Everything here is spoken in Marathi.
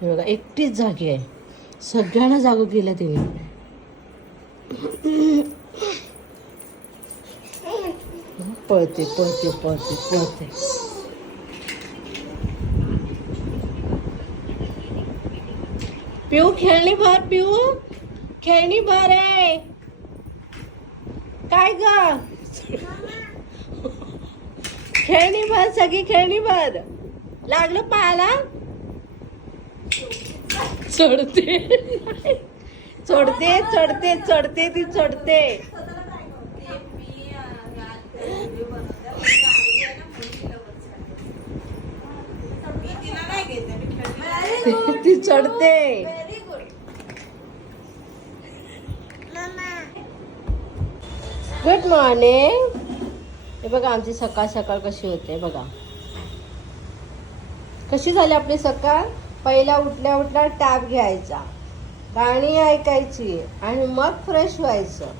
हे बघा एकटीच जागी आहे, सगळ्यांना जागू केलं तिने. पळते पळते पळते पळते. पिऊ खेळणी भर, पिऊ खेळणी भर आहे. काय ग, खेळणी भर, सगळी खेळणी भर. लागलं पायाला, चढते चढते चढते चढते ती चढते. ती चढते. Good morning. हे बघा आमची सकाळ सकाळ कशी होते बघा. कशी झाली आपली सकाळ. पहिला उठल्या उठल्या टॅब घ्यायचा, गाणी ऐकायची आणि मग फ्रेश व्हायचं.